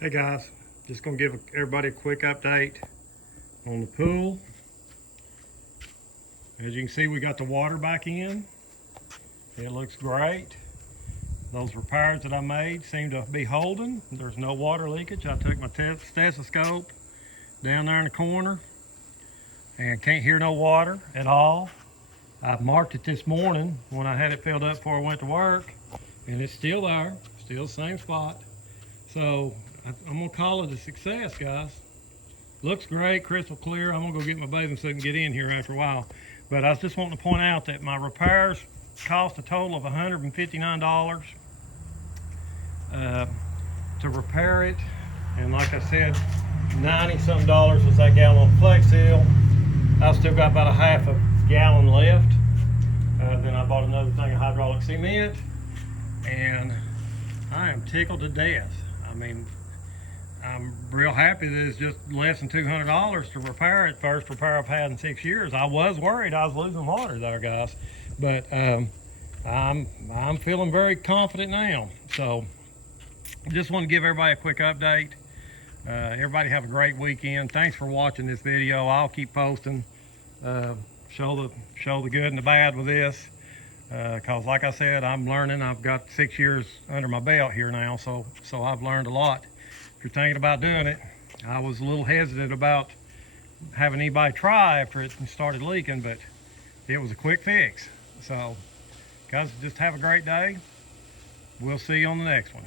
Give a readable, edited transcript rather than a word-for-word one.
Hey guys, just gonna give everybody a quick update on the pool. As you can see, we got the water back in. It looks great. Those repairs that I made seem to be holding. There's no water leakage. I took my stethoscope down there in the corner and can't hear no water at all. I marked it this morning when I had it filled up before I went to work, and it's still there, still the same spot. So I'm gonna call it a success, guys. Looks great, crystal clear. I'm gonna go get my bathing suit and get in here after a while. But I was just wanting to point out that my repairs cost a total of $159 to repair it. And like I said, 90-some dollars was that gallon of Flex Seal. I've still got about a half a gallon left. Then I bought another thing of hydraulic cement, and I am tickled to death. I mean, I'm real happy that it's just less than $200 to repair it. First repair I've had in 6 years. I was worried I was losing water there, guys, but I'm feeling very confident now. So just want to give everybody a quick update. Everybody have a great weekend. Thanks for watching this video. I'll keep posting. Show the good and the bad with this, because like I said, I'm learning. I've got 6 years under my belt here now, so I've learned a lot. If you're thinking about doing it, I was a little hesitant about having anybody try after it started leaking, but it was a quick fix. So guys, just have a great day. We'll see you on the next one.